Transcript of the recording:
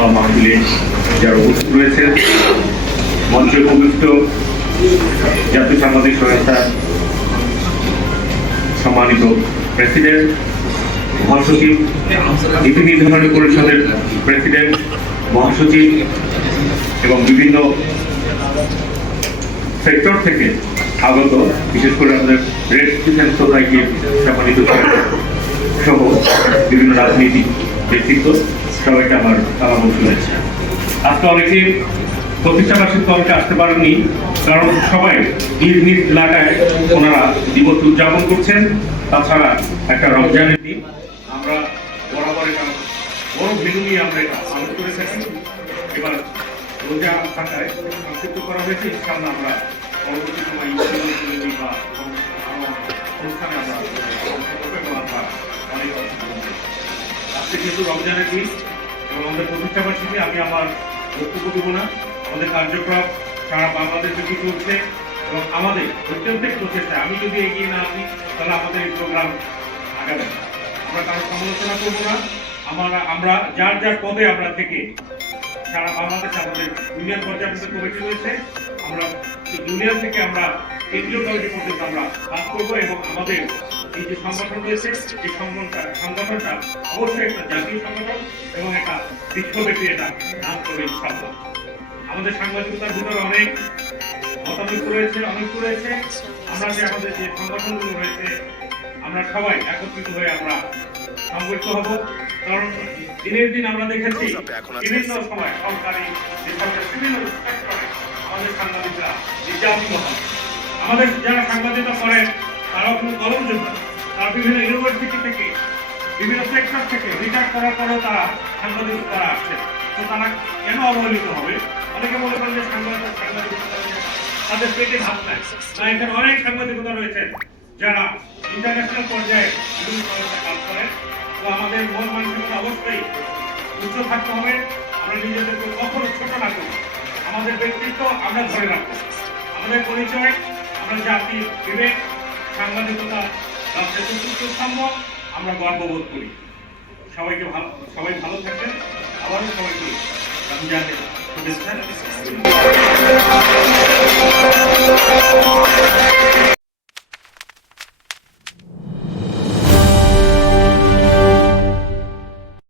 দোয়া মাহফিলে যারা উপস্থিত রয়েছে, মঞ্চে উপবিষ্ট জাতীয় সাংবাদিক সংস্থা সম্মানিত প্রেসিডেন্ট, মহাসচিব, নীতি নির্ধারণী পরিষদের প্রেসিডেন্ট, মহাসচিব এবং বিভিন্ন সেক্টর থেকে আগত, বিশেষ করে আমাদের রেড ক্রিসেন্ট সোসাইটির সম্মানিত সহ বিভিন্ন রাজনৈতিক ব্যক্তিত্ব, সবাইকে আমার সালাম শুনেছি। আজকে অনেকেই প্রতিষ্ঠাবার্ষিক অনেকে আসতে পারেননি, কারণ সবাই নিজ নিজ এলাকায় ওনারা দিবস উদযাপন করছেন। তাছাড়া একটা রমজানের দিন আমরা বরাবর এটা বড় ভেন্যু নিয়ে আমরা এটা পালন করে থাকি। এবার রোজা থাকায় সংক্ষিপ্ত করা হয়েছে। ইনশাআল্লাহ আমরা পরবর্তী সময় বা অনুষ্ঠানে আমরা অনেক আজকে যেহেতু রমজানের দিন এবং আমাদের প্রতিষ্ঠাবার্ষিকী, আমি আমার বক্তব্য দেব না। আমাদের কার্যক্রম সারা বাংলাদেশে কি চলছে এবং আমাদের ঐকান্তিক প্রচেষ্টা, আমি যদি এগিয়ে না আসি তাহলে আমাদের এই প্রোগ্রাম আগাবে না। আমরা কারো সমালোচনা করবো না। আমরা যার যার পদে আমরা থেকে সারা বাংলাদেশে আমাদের ইউনিয়ন পর্যায়ে আমাদের কমিটি রয়েছে, আমরা ইউনিয়ন থেকে আমরা কেন্দ্রীয় কমিটি পর্যন্ত আমরা কাজ করবো এবং আমাদের এই যে সংগঠন রয়েছে এই সংগঠনটা অবশ্যই একটা জাতীয় সংগঠন এবং একটা বিশ্বব্যাপী এটা নাম করবে ইনশাআল্লাহ। আমাদের সাংবাদিকতার ভিতরে অনেক মতামত রয়েছে, অনেক রয়েছে। আমরা যে আমাদের যে সংগঠনগুলো রয়েছে আমরা সবাই একত্রিত হয়ে আমরা সংগঠিত হব, কারণ দিনের দিন আমরা দেখেছি বিভিন্ন সময় সরকারি বেসরকারি বিভিন্ন সেক্টরে আমাদের সাংবাদিকরা নির্যাতিত হয়। আমাদের যারা সাংবাদিকতা করেন তারাও কিন্তু কলম যোদ্ধা, তারা বিভিন্ন ইউনিভার্সিটি থেকে বিভিন্ন সেক্টর থেকে রিটায়ার করার পরেও তারা সাংবাদিকতা আসছে। তো তারা কেন অবহেলিত হবে? অনেকে মনে করেন যে সাংবাদিকতা তাদের পেটে ভাত নাই। না, এখানে অনেক সাংবাদিকতা রয়েছে যারা ইন্টারন্যাশনাল পর্যায়ে বিভিন্ন কাজ করেন। তো আমাদের মন মানসিকতা অবশ্যই উচ্চ থাকতে হবে। আমরা নিজেদেরকে কখনো ছোট না করি। আমাদের ব্যক্তিত্ব আমরা ধরে রাখবো, আমাদের পরিচয়, আমরা জাতি বিবেক, সাংবাদিকতা রাষ্ট্রের চতুর্থ স্তম্ভ, আমরা গর্ববোধ করি। সবাই ভালো থাকবেন। আবারও সবাইকে রমজানের শুভেচ্ছা।